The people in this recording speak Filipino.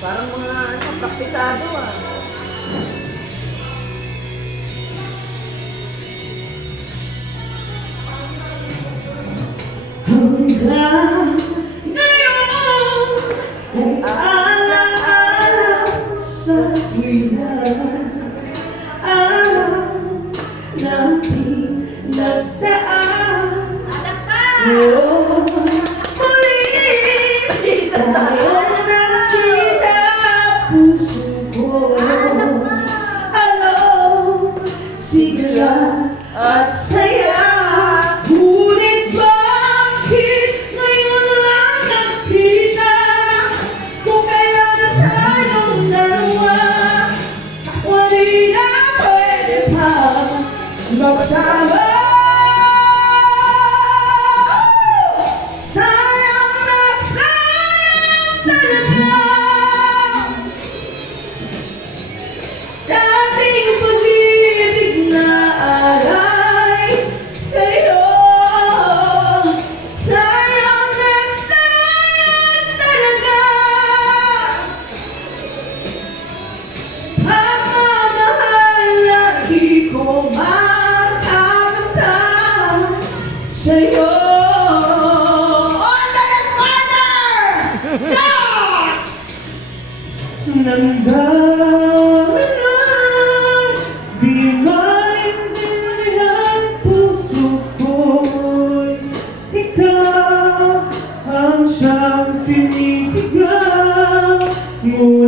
Parang mga praktisado ah. Hanggang ngayon ay alaala sa tuwina, araw nating nagdaan. Oh, muli tayo nakita, puso ko alone, sigla at saya. Ngunit bakit ngayon lang nakita? Kung kailan tayong dalawa, wali na pwede pa magsama. Sayang na sayang talaga dating pag-ibig na alay sa'yo. Sayang na sayang talaga pagmamahal na di ko makakamtan sa'yo. Nanggalan, di maintindihan puso ko'y ikaw ang siyang sinisigaw mo.